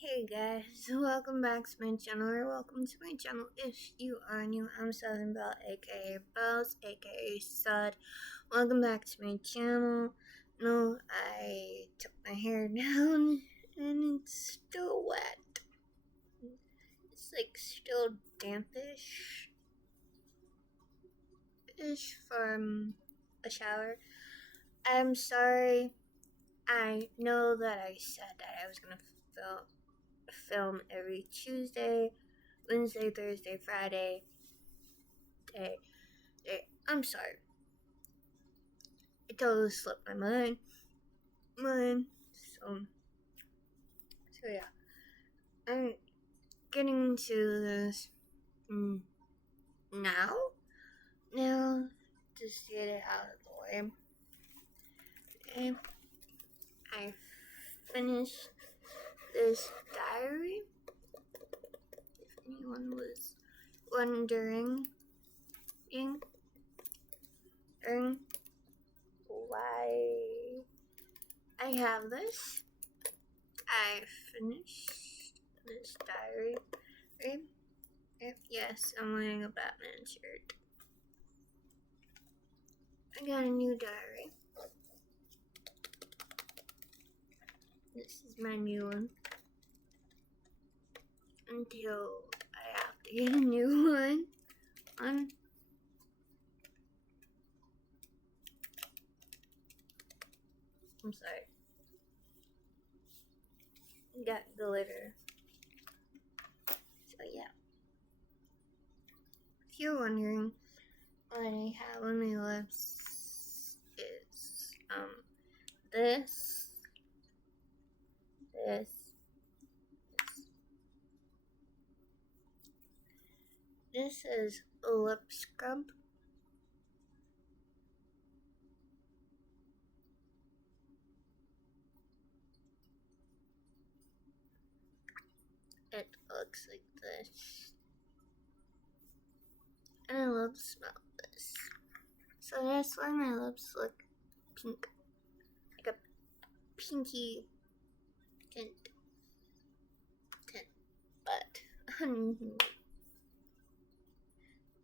Hey guys, welcome back to my channel, or welcome to my channel if you are new. I'm Southern Belle, aka Bells, aka Sud. Welcome back to my channel. No, I took my hair down and it's still wet. It's like still dampish from a shower. I'm sorry. I know that I said that I was gonna film every Tuesday, Wednesday, Thursday, Friday. I'm sorry. It totally slipped my mind. So yeah. I'm getting to this now. Now, just get it out of the way. Okay. I finished this diary. If anyone was wondering why I have this, I finished this diary. Yes, I'm wearing a Batman shirt. I got a new diary. This is my new one. Until I have to get a new one. I'm sorry. Got glitter. So yeah. If you're wondering what I have on my lips is this is a lip scrub. It looks like this. And I love to smell this. So that's why my lips look pink. Like a pinky tint. But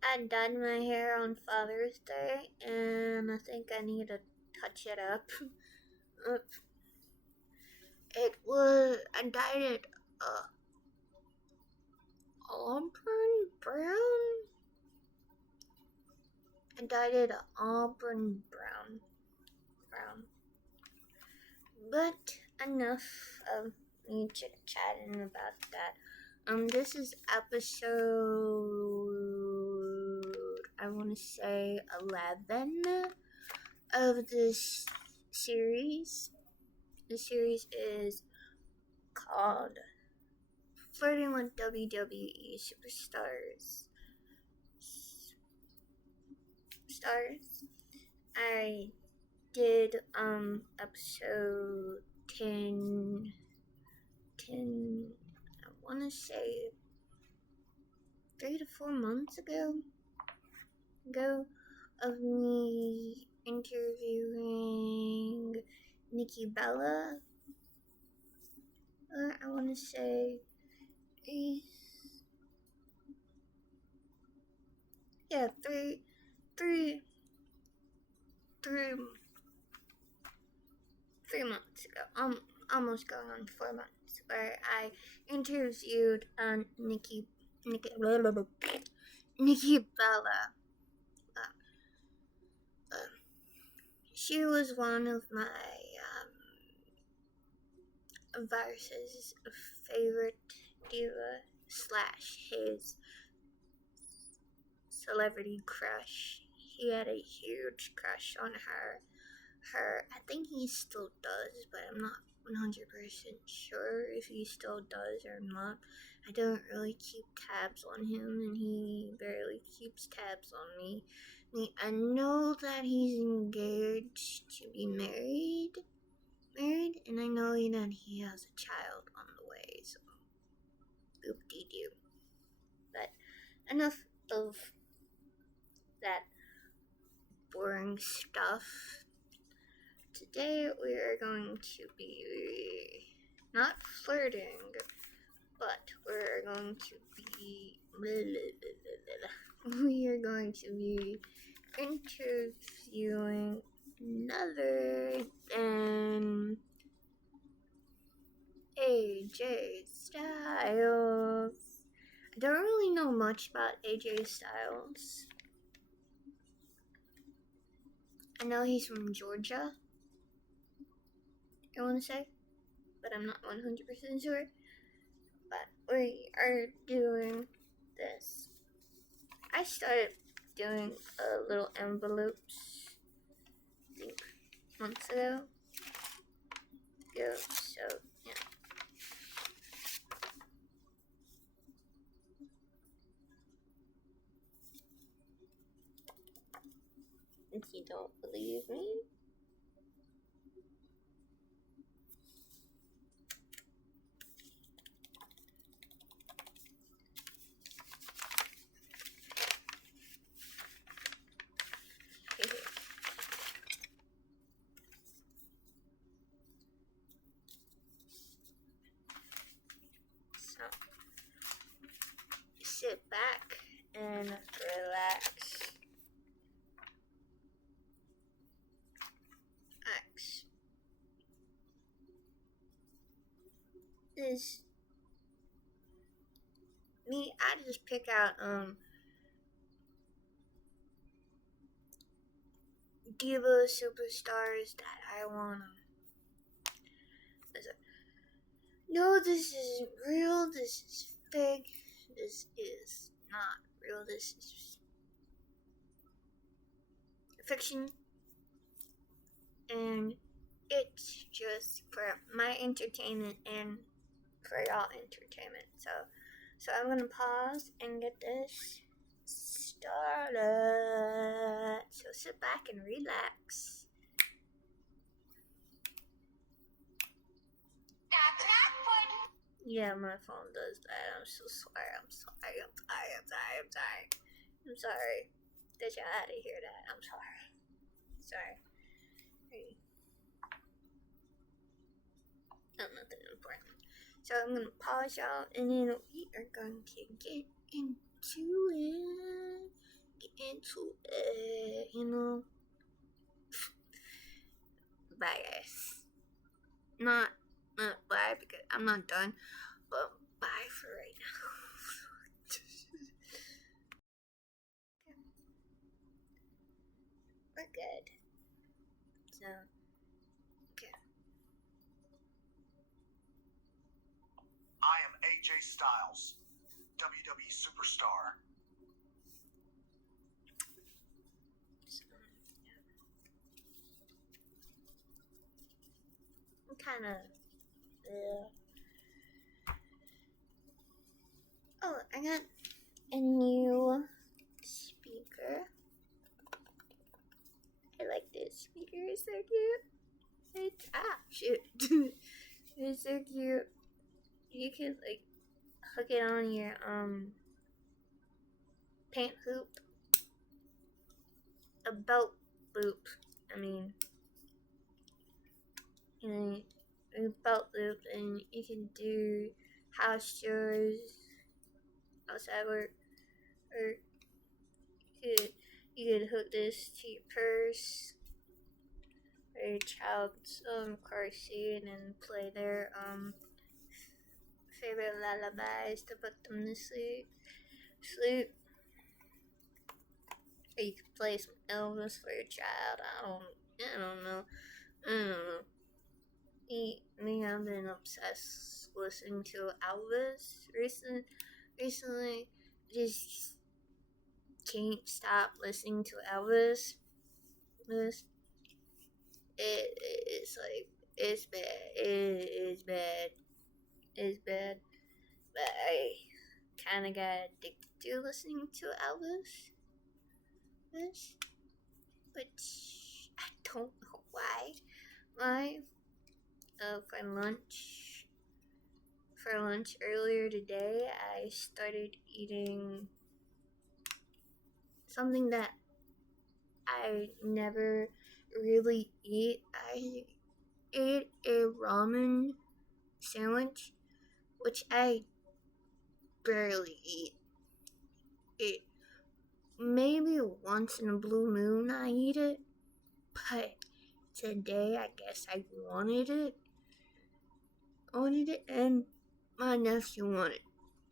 I dyed my hair on Father's Day and I think I need to touch it up. I dyed it auburn brown. I dyed it auburn brown. But enough of me chit-chatting about that. This is episode, I want to say 11 of this series. The series is called Flirting with WWE Superstars. I did episode 10 I want to say 3 to 4 months ago of me interviewing Nikki Bella. I want to say 3 months ago, almost going on 4 months, where I interviewed Nikki Bella. She was one of my Virus's favorite diva / his celebrity crush. He had a huge crush on her. I think he still does, but I'm not 100% sure if he still does or not. I don't really keep tabs on him, and he barely keeps tabs on me. I know that he's engaged to be married, and I know that he has a child on the way, so oop-de-doo. But enough of that boring stuff. Today we are going to be not flirting, but we are going to be interviewing another than AJ Styles. I don't really know much about AJ Styles. I know he's from Georgia, I want to say, but I'm not 100% sure. But we are doing this. I started doing little envelopes, I think, months ago. So, yeah. If you don't believe me, so sit back and relax. This me, I just pick out diva superstars that I wanna. No, this isn't real. This is fake. This is not real. This is fiction, and it's just for my entertainment and for y'all entertainment. So I'm gonna pause and get this started. So sit back and relax. Yeah, my phone does that. I'm so sorry. I'm sorry that y'all had to hear that. I'm sorry. Not nothing important. So I'm gonna pause y'all, and then we are going to get into it. You know. Bye, guys. Not bye, because I'm not done, but bye for right now. We're good. So, okay. I am AJ Styles, WWE superstar. I'm kind of. Oh, I got a new speaker. I like this speaker. It's so cute. Shoot. It's so cute. You can like hook it on your pant hoop, a belt loop. I mean, a belt loop, and you can do house chores, outside work, or you could hook this to your purse or your child's car seat and play their favorite lullabies to put them to sleep. Or you could play some Elvis for your child. I don't know. Me, I've been obsessed listening to Elvis recently. Just can't stop listening to Elvis. It's like, it's bad. It is bad. It's bad. But I kind of got addicted to listening to Elvis. But I don't know why. For lunch earlier today, I started eating something that I never really eat. I ate a ramen sandwich, which I barely eat it. Maybe once in a blue moon I eat it, but today I guess I wanted it, and my nephew wanted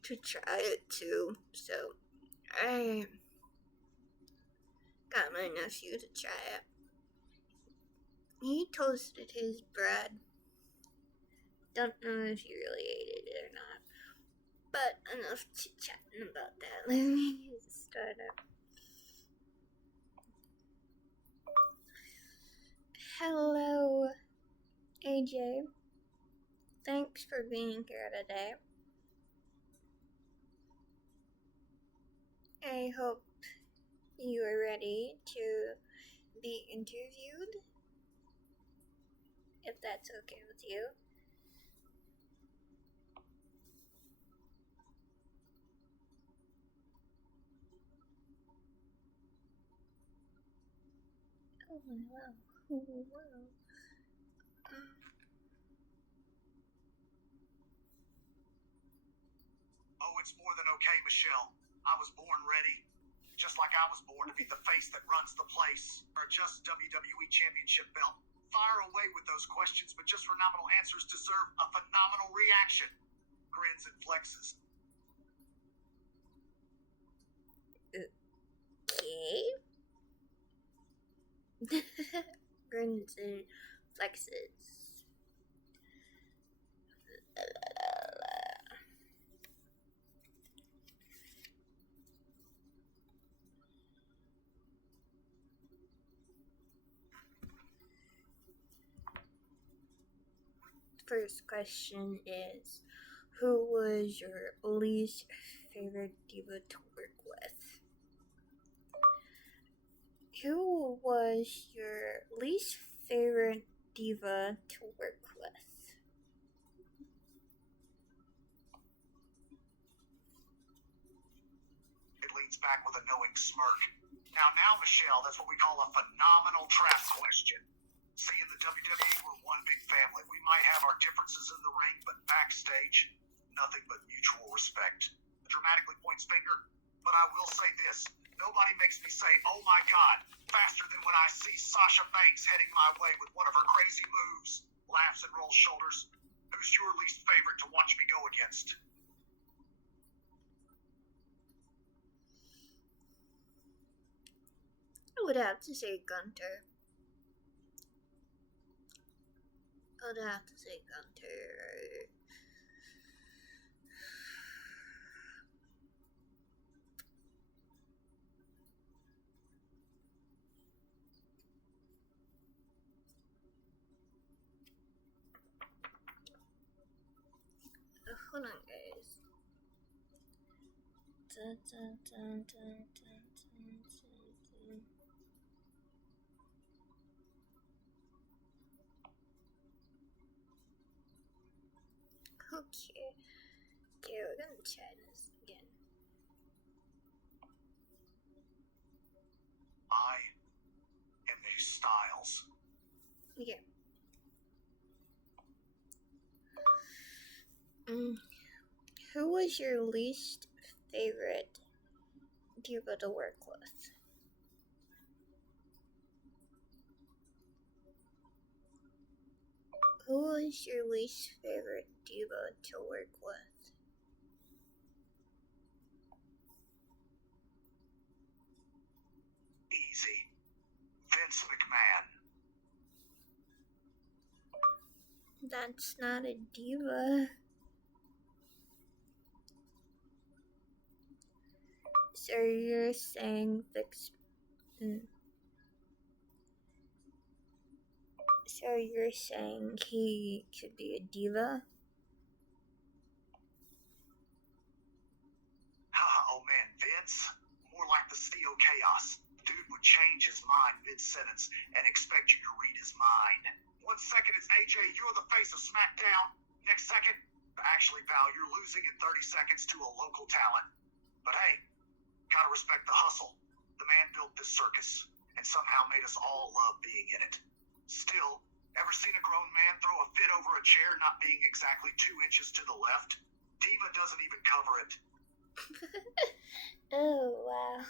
to try it too, so I got my nephew to try it. He toasted his bread. Don't know if he really ate it or not, but enough chit-chatting about that. Let me start up. Hello, AJ. Thanks for being here today. I hope you are ready to be interviewed, if that's okay with you. Oh, wow. Oh, wow. Oh, it's more than okay, Michelle. I was born ready. Just like I was born to be the face that runs the place. Or just WWE Championship belt. Fire away with those questions, but just phenomenal answers deserve a phenomenal reaction. Grins and flexes. Okay. Grins and flexes. First question is, who was your least favorite diva to work with? Who was your least favorite diva to work with? It leans back with a knowing smirk. Now, Michelle, that's what we call a phenomenal trap question. See, in the WWE, we're one big family. We might have our differences in the ring, but backstage, nothing but mutual respect. Dramatically points finger, but I will say this. Nobody makes me say, oh my God, faster than when I see Sasha Banks heading my way with one of her crazy moves. Laughs and rolls shoulders. Who's your least favorite to watch me go against? I would have to say Gunter. Hold on, guys. Okay, we're gonna try this again. I am the Styles. Yeah. Who was your least favorite diva to work with? Who was your least favorite diva to work with? Easy. Vince McMahon. That's not a diva. So you're saying So you're saying he could be a diva? Oh man, Vince? More like the Steel Chaos. Dude would change his mind mid-sentence and expect you to read his mind. 1 second it's AJ, you're the face of SmackDown. Next second, actually, pal, you're losing in 30 seconds to a local talent. But hey, gotta respect the hustle. The man built this circus and somehow made us all love being in it. Still, ever seen a grown man throw a fit over a chair not being exactly 2 inches to the left? Diva doesn't even cover it. Oh, wow.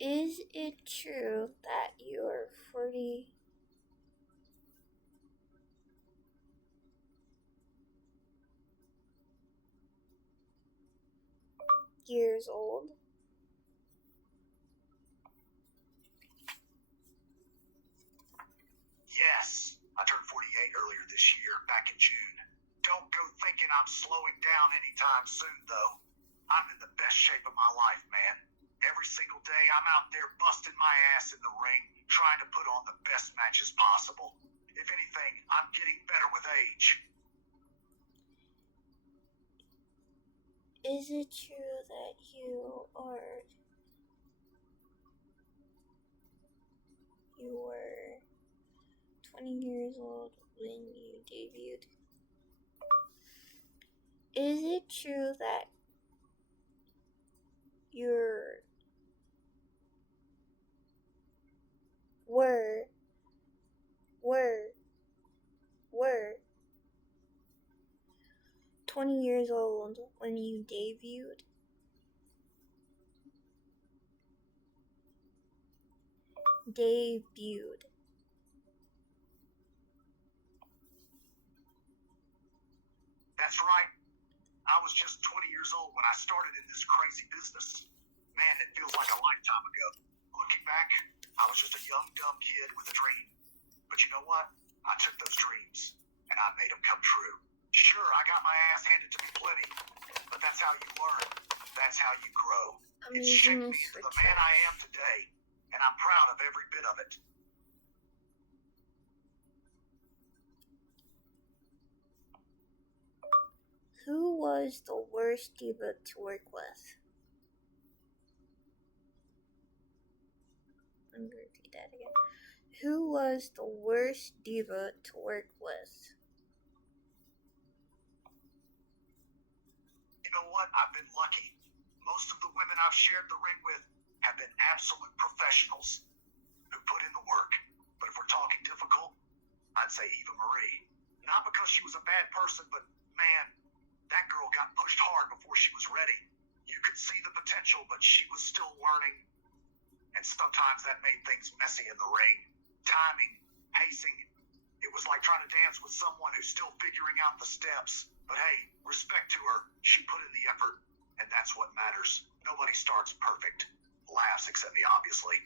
Is it true that you're 40 years old? Yes, I turned 48 earlier this year, back in June. Don't go thinking I'm slowing down anytime soon, though. I'm in the best shape of my life, man. Every single day, I'm out there busting my ass in the ring, trying to put on the best matches possible. If anything, I'm getting better with age. Is it true that you were 20 years old when you debuted? Is it true that you were 20 years old when you debuted? That's right. I was just 20 years old when I started in this crazy business. Man, it feels like a lifetime ago. Looking back, I was just a young, dumb kid with a dream. But you know what? I took those dreams, and I made them come true. Sure, I got my ass handed to me plenty, but that's how you learn. That's how you grow. It shaped me into the man I am today, and I'm proud of every bit of it. Who was the worst diva to work with? I'm gonna repeat that again. Who was the worst diva to work with? You know what? I've been lucky. Most of the women I've shared the ring with have been absolute professionals who put in the work. But if we're talking difficult, I'd say Eva Marie. Not because she was a bad person, but man, that girl got pushed hard before she was ready. You could see the potential, but she was still learning. And sometimes that made things messy in the ring. Timing, pacing. It was like trying to dance with someone who's still figuring out the steps. But hey, respect to her. She put in the effort, and that's what matters. Nobody starts perfect. Laughs, except me, obviously.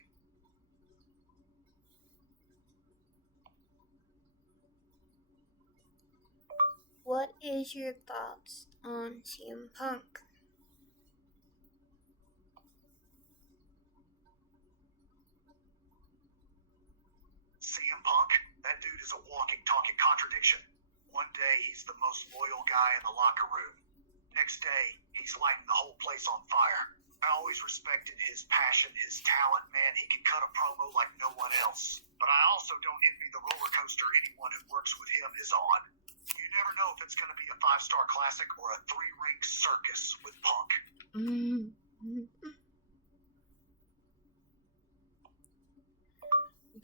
What is your thoughts on CM Punk? CM Punk? That dude is a walking, talking contradiction. One day, he's the most loyal guy in the locker room. Next day, he's lighting the whole place on fire. I always respected his passion, his talent, man. He can cut a promo like no one else. But I also don't envy the roller coaster anyone who works with him is on. You never know if it's going to be a 5-star classic or a 3-ring circus with Punk.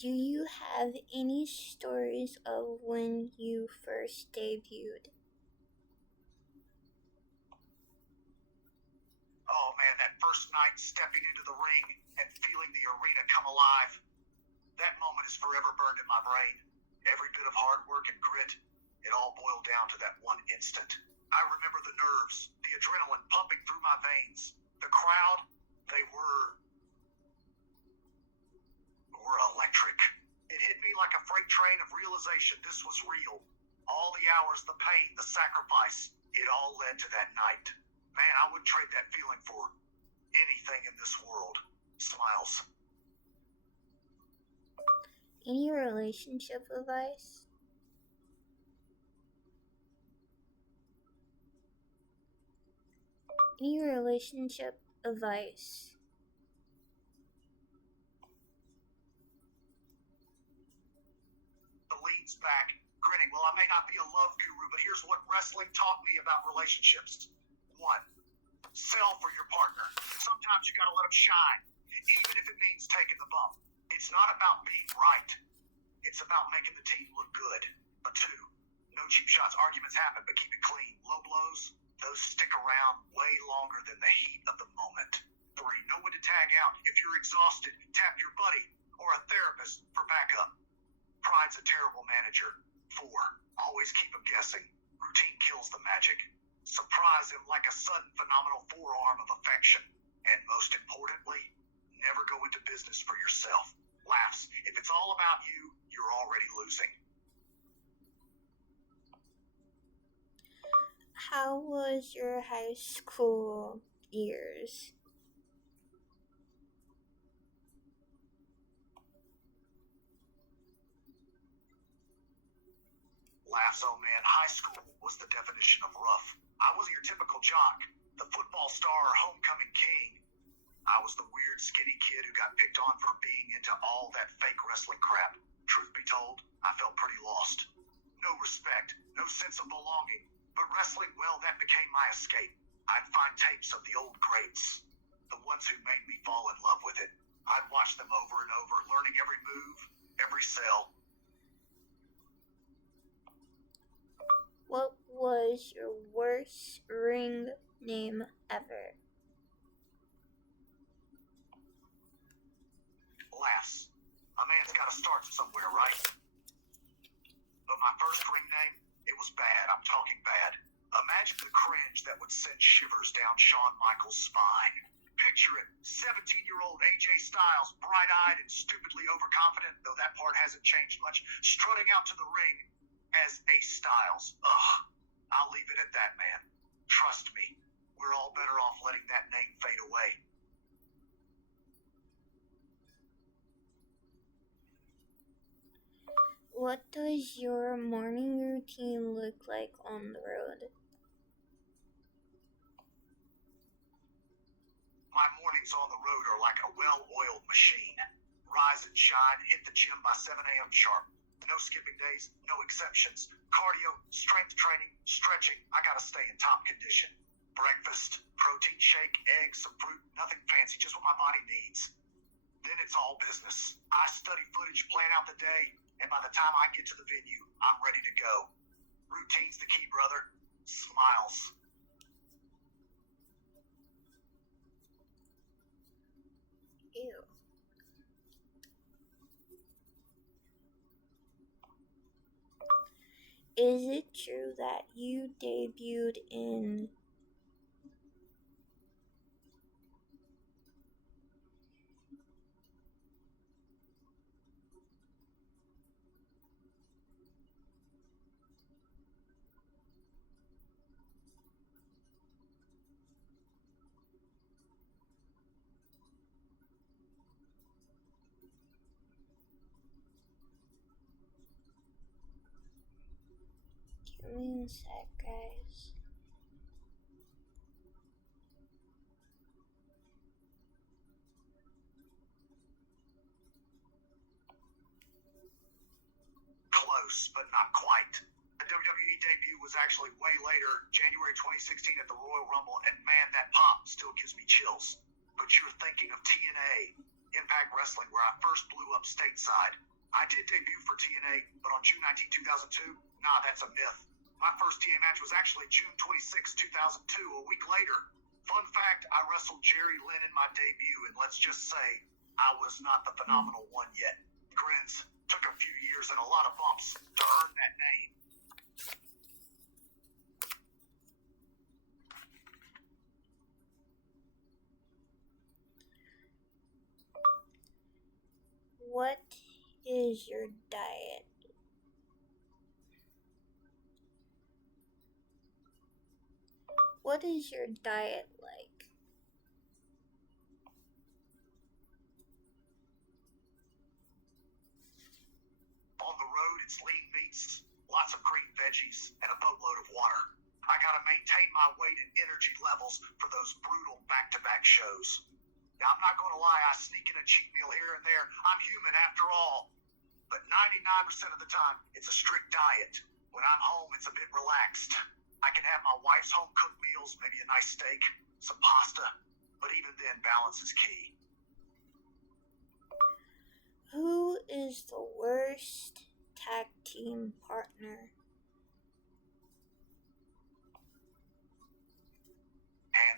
Do you have any stories of when you first debuted? Oh man, that first night stepping into the ring and feeling the arena come alive. That moment is forever burned in my brain. Every bit of hard work and grit, it all boiled down to that one instant. I remember the nerves, the adrenaline pumping through my veins. The crowd, they were electric. It hit me like a freight train of realization this was real. All the hours, the pain, the sacrifice, it all led to that night. Man, I wouldn't trade that feeling for anything in this world. Smiles. Any relationship advice? Any relationship advice? Leans back, grinning. Well, I may not be a love guru, but here's what wrestling taught me about relationships. 1, sell for your partner. Sometimes you gotta let them shine, even if it means taking the bump. It's not about being right. It's about making the team look good. But 2, No cheap shots. Arguments happen, but keep it clean. Low blows, those stick around way longer than the heat of the moment. 3. Know when to tag out. If you're exhausted, tap your buddy or a therapist for backup. Pride's a terrible manager. 4. Always keep him guessing. Routine kills the magic. Surprise him like a sudden phenomenal forearm of affection. And most importantly, never go into business for yourself. Laughs. If it's all about you, you're already losing. How was your high school years? Laughs. Oh man, high school was the definition of rough. I wasn't your typical jock, the football star or homecoming king. I was the weird skinny kid who got picked on for being into all that fake wrestling crap. Truth be told, I felt pretty lost. No respect, no sense of belonging. But wrestling, well, that became my escape. I'd find tapes of the old greats, the ones who made me fall in love with it. I'd watch them over and over, learning every move, every sell. What was your worst ring name ever? Laughs. A man's got to start somewhere, right? But my first ring name, it was bad. I'm talking bad. Imagine the cringe that would send shivers down Shawn Michaels' spine. Picture it, 17-year-old AJ Styles, bright-eyed and stupidly overconfident, though that part hasn't changed much, strutting out to the ring as Ace Styles. Ugh. I'll leave it at that, man. Trust me, we're all better off letting that name fade away. What does your morning routine look like on the road? My mornings on the road are like a well-oiled machine. Rise and shine, hit the gym by 7 a.m. sharp. No skipping days, no exceptions. Cardio, strength training, stretching. I gotta stay in top condition. Breakfast, protein shake, eggs, some fruit, nothing fancy, just what my body needs. Then it's all business. I study footage, plan out the day, and by the time I get to the venue, I'm ready to go. Routine's the key, brother. Smiles. Ew. Is it true that you debuted in Give me a sec, guys. Close, but not quite. The WWE debut was actually way later, January 2016 at the Royal Rumble, and man, that pop still gives me chills. But you're thinking of TNA, Impact Wrestling, where I first blew up stateside. I did debut for TNA, but on June 19, 2002, nah, that's a myth. My first TNA match was actually June 26, 2002, a week later. Fun fact, I wrestled Jerry Lynn in my debut, and let's just say, I was not the phenomenal one yet. Grins. Took a few years and a lot of bumps to earn that name. What is your diet? What is your diet like? On the road, it's lean meats, lots of green veggies, and a boatload of water. I gotta maintain my weight and energy levels for those brutal back-to-back shows. Now, I'm not gonna lie, I sneak in a cheat meal here and there. I'm human after all. But 99% of the time, it's a strict diet. When I'm home, it's a bit relaxed. I can have my wife's home-cooked meals, maybe a nice steak, some pasta. But even then, balance is key. Who is the worst tag team partner?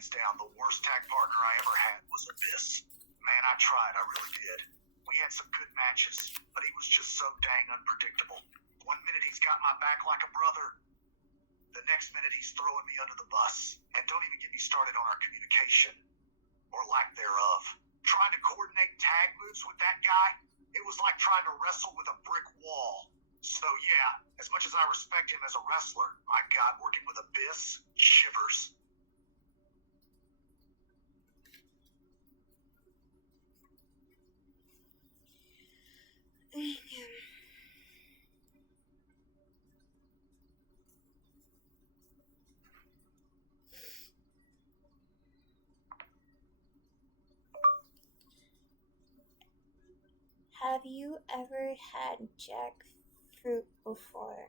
hands down, the worst tag partner I ever had was Abyss. Man, I tried, I really did. We had some good matches, but he was just so dang unpredictable. One minute he's got my back like a brother, the next minute he's throwing me under the bus. And don't even get me started on our communication, or lack thereof. Trying to coordinate tag moves with that guy, it was like trying to wrestle with a brick wall. So yeah, as much as I respect him as a wrestler, my God, working with Abyss, shivers. Have you ever had jackfruit before?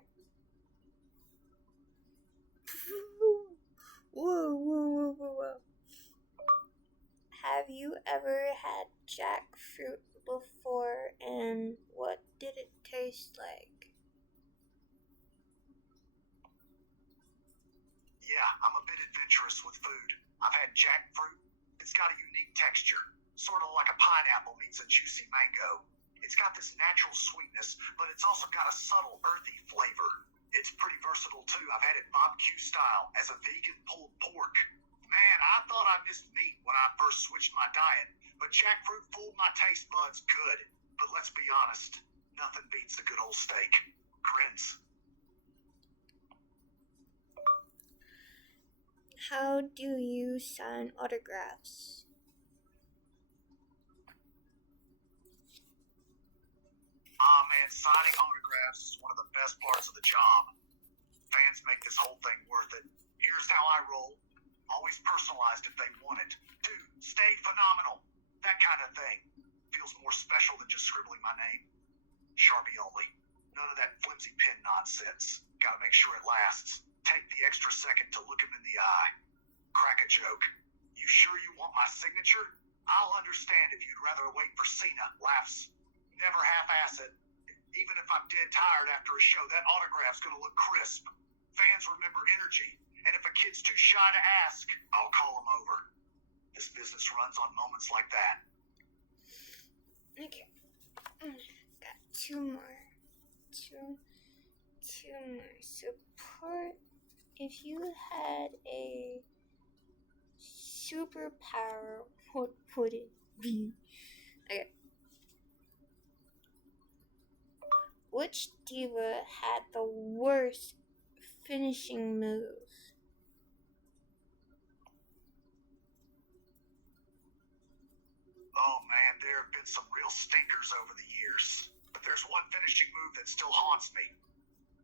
Whoa. Have you ever had jackfruit before, and what did it taste like? Yeah, I'm a bit adventurous with food. I've had jackfruit. It's got a unique texture, sort of like a pineapple meets a juicy mango. It's got this natural sweetness, but it's also got a subtle, earthy flavor. It's pretty versatile too. I've had it barbecue style as a vegan pulled pork. Man, I thought I missed meat when I first switched my diet, but jackfruit fooled my taste buds good. But let's be honest, nothing beats a good old steak. Grins. How do you sign autographs? Man, signing autographs is one of the best parts of the job. Fans make this whole thing worth it. Here's how I roll. Always personalized if they want it. Dude, stay phenomenal. That kind of thing. Feels more special than just scribbling my name. Sharpie only. None of that flimsy pen nonsense. Gotta make sure it lasts. Take the extra second to look him in the eye. Crack a joke. You sure you want my signature? I'll understand if you'd rather wait for Cena. Laughs. Never half-ass it. Even if I'm dead tired after a show, that autograph's gonna look crisp. Fans remember energy. And if a kid's too shy to ask, I'll call him over. This business runs on moments like that. Okay. Got two more. Two more. Support. If you had a superpower, what would it be? Okay. Which diva had the worst finishing move? Oh man, there have been some real stinkers over the years. But there's one finishing move that still haunts me.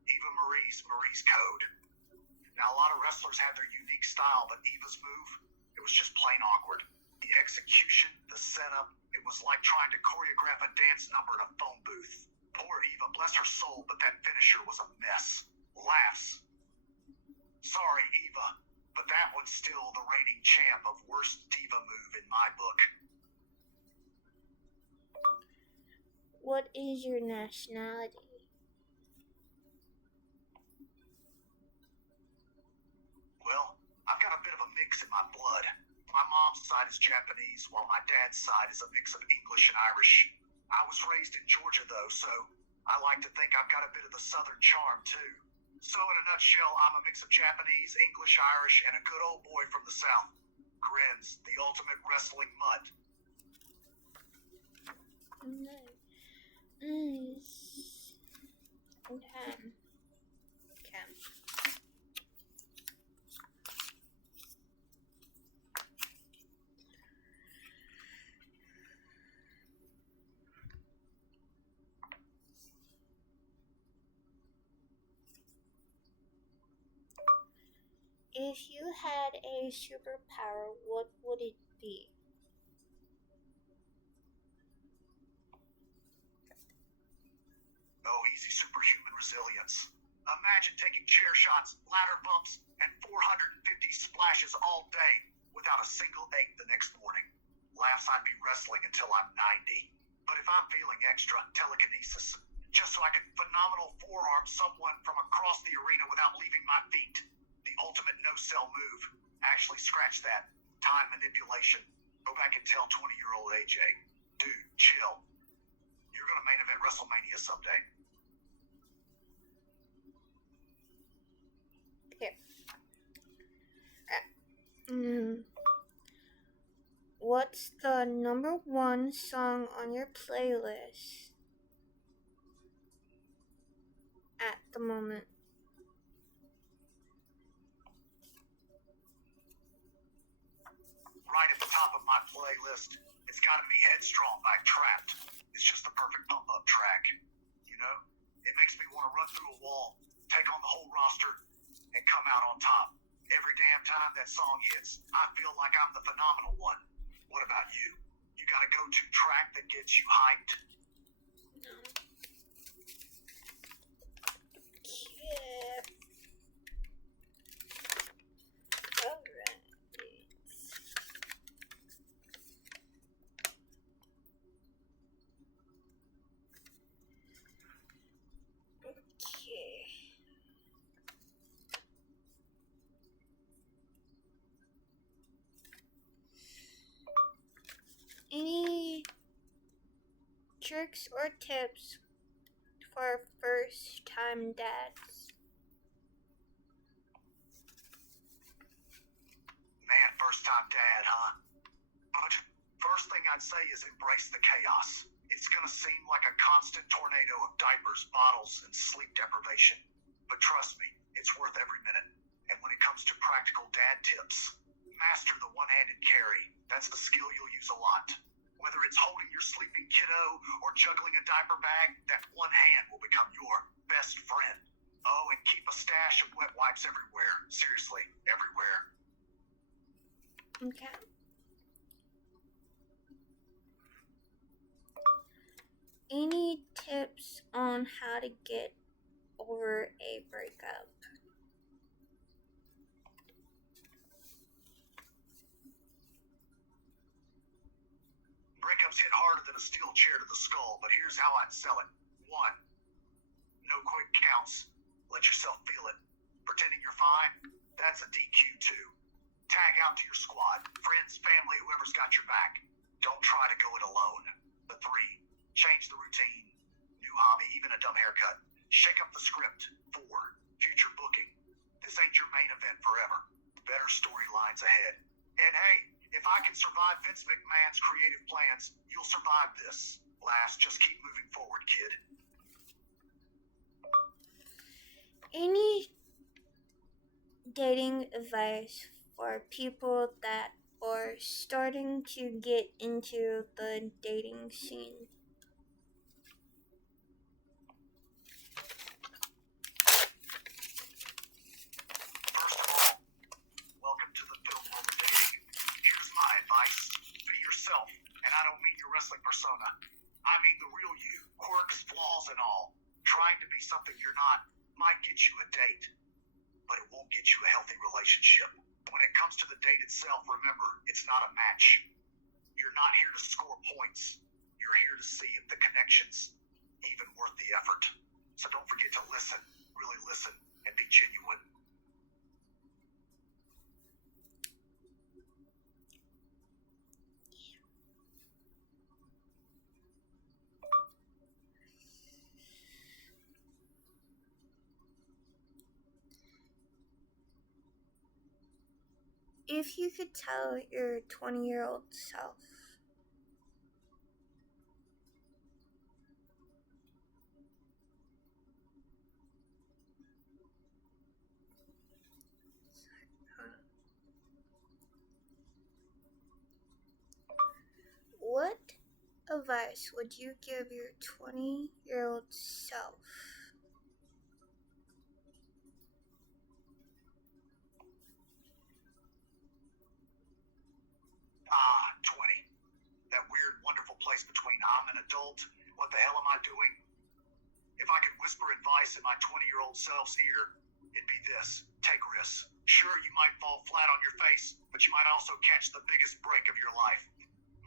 Eva Marie's code. Now a lot of wrestlers have their unique style, but Eva's move, it was just plain awkward. The execution, the setup, it was like trying to choreograph a dance number in a phone booth. Poor Eva, bless her soul, but that finisher was a mess. Laughs. Sorry, Eva, but that one's still the reigning champ of worst diva move in my book. What is your nationality? Well, I've got a bit of a mix in my blood. My mom's side is Japanese, while my dad's side is a mix of English and Irish. I was raised in Georgia, though, so I like to think I've got a bit of the Southern charm, too. So in a nutshell, I'm a mix of Japanese, English, Irish, and a good old boy from the South. Grins, the ultimate wrestling mutt. Nice. Okay. If you had a superpower, what would it be? Oh, easy superhuman resilience. Imagine taking chair shots, ladder bumps, and 450 splashes all day without a single ache the next morning. Laughs, I'd be wrestling until I'm 90. But if I'm feeling extra, telekinesis. Just so I can phenomenal forearm someone from across the arena without leaving my feet. The ultimate no-sell move. Actually, scratch that. time manipulation. Go back and tell 20-year-old AJ, dude, chill. You're gonna main event WrestleMania someday. Here. What's the number one song on your playlist at the moment? Right at the top of my playlist, it's gotta be Headstrong by Trapped. It's just the perfect pump-up track. You know? It makes me want to run through a wall, take on the whole roster, and come out on top. Every damn time that song hits, I feel like I'm the phenomenal one. What about you? You got a go-to track that gets you hyped? No. Yeah. Alright. Okay. Any tricks or tips for first-time dads? Man, first-time dad, huh? But first thing I'd say is embrace the chaos. It's gonna seem like a constant tornado of diapers, bottles, and sleep deprivation. But trust me, it's worth every minute. And when it comes to practical dad tips, master the one-handed carry. That's a skill you'll use a lot. Whether it's holding your sleeping kiddo or juggling a diaper bag, that one hand will become your best friend. Oh, and keep a stash of wet wipes everywhere. Seriously, everywhere. Okay. Any tips on how to get over a breakup? Breakups hit harder than a steel chair to the skull, but here's how I'd sell it. 1. No quick counts. Let yourself feel it. Pretending you're fine, that's a DQ 2. Tag out to your squad, friends, family, whoever's got your back. Don't try to go it alone. The 3. Change the routine. New hobby, even a dumb haircut. Shake up the script. 4. Future booking. This ain't your main event forever. Better storylines ahead. And hey, if I can survive Vince McMahon's creative plans, you'll survive this. Last, just keep moving forward, kid. Any dating advice for people that are starting to get into the dating scene? First of all, welcome to the film world of dating. Here's my advice. Be yourself, and I don't mean your wrestling persona. I mean the real you, quirks, flaws, and all. Trying to be something you're not might get you a date, but it won't get you a healthy relationship. When it comes to the date itself, remember, it's not a match. You're not here to score points. You're here to see if the connection's even worth the effort. So don't forget to listen, really listen, and be genuine. If you could tell your 20-year-old self what advice would you give your 20-year-old self? 20. That weird, wonderful place between I'm an adult, what the hell am I doing? If I could whisper advice in my 20-year-old self's ear, it'd be this. Take risks. Sure, you might fall flat on your face, but you might also catch the biggest break of your life.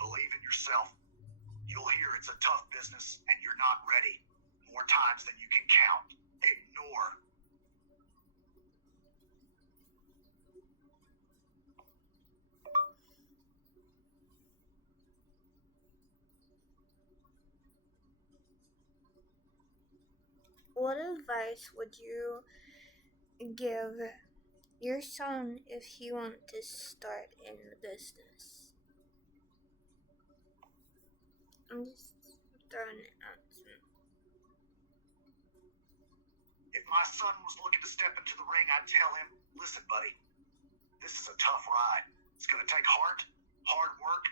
Believe in yourself. You'll hear it's a tough business, and you're not ready. More times than you can count. Ignore. what advice would you give your son if he wanted to start in the business? I'm just throwing it out. If my son was looking to step into the ring, I'd tell him, listen, buddy, this is a tough ride. It's going to take heart, hard work,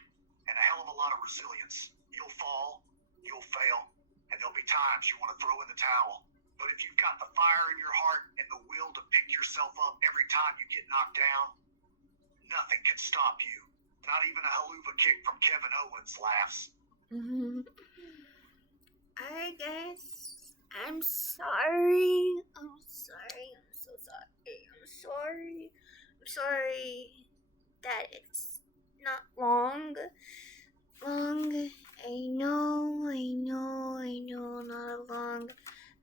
and a hell of a lot of resilience. You'll fall, you'll fail, and there'll be times you want to throw in the towel. But if you've got the fire in your heart and the will to pick yourself up every time you get knocked down, nothing can stop you. Not even a haluva kick from Kevin Owens laughs. Alright, guys. I'm sorry. I'm so sorry. I'm sorry that it's not long. I know, not a long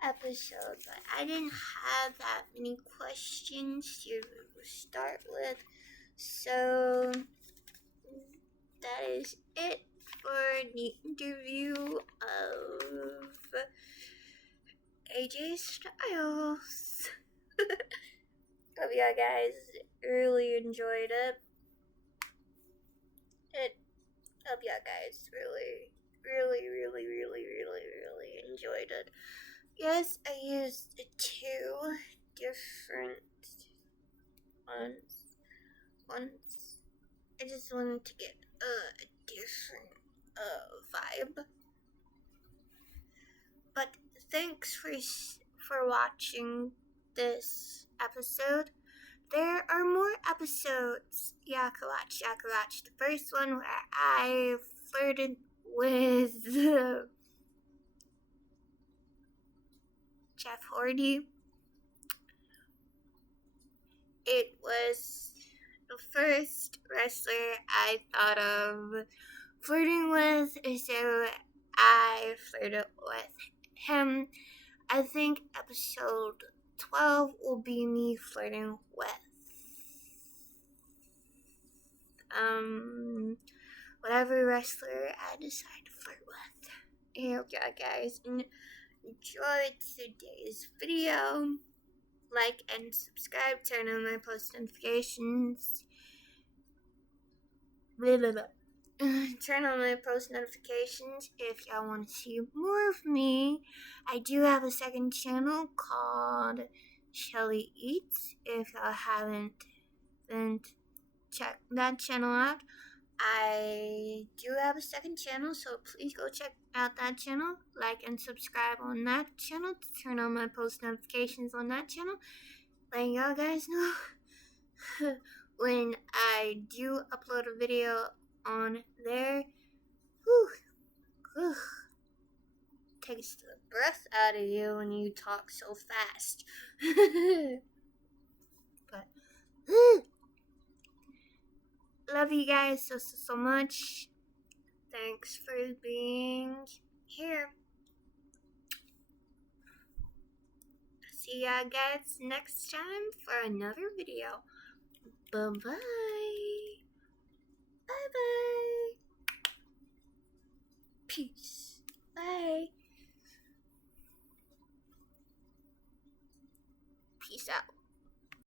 episode, but I didn't have that many questions to start with, so that is it for the interview of AJ Styles. Hope you guys really enjoyed it. Hope you guys really enjoyed it. Yes, I used 2 different ones. I just wanted to get a different vibe. But thanks for watching this episode. There are more episodes. You can watch the first one where I flirted with Jeff Hardy. It was the first wrestler I thought of flirting with, so I flirted with him. I think episode 12 will be me flirting with whatever wrestler I decide to flirt with. I hope you guys enjoyed today's video. Like and subscribe, turn on my post notifications. Turn on my post notifications if y'all want to see more of me. I do have a second channel called Shelly Eats. If y'all haven't, then check that channel out. I do have a second channel, so please go check out that channel. Like and subscribe on that channel to turn on my post notifications on that channel. Letting y'all guys know when I do upload a video on there. Takes the breath out of you when you talk so fast. But love you guys so much. Thanks for being here. See ya guys next time for another video. Bye-bye. Bye-bye. Peace. Bye. Peace out.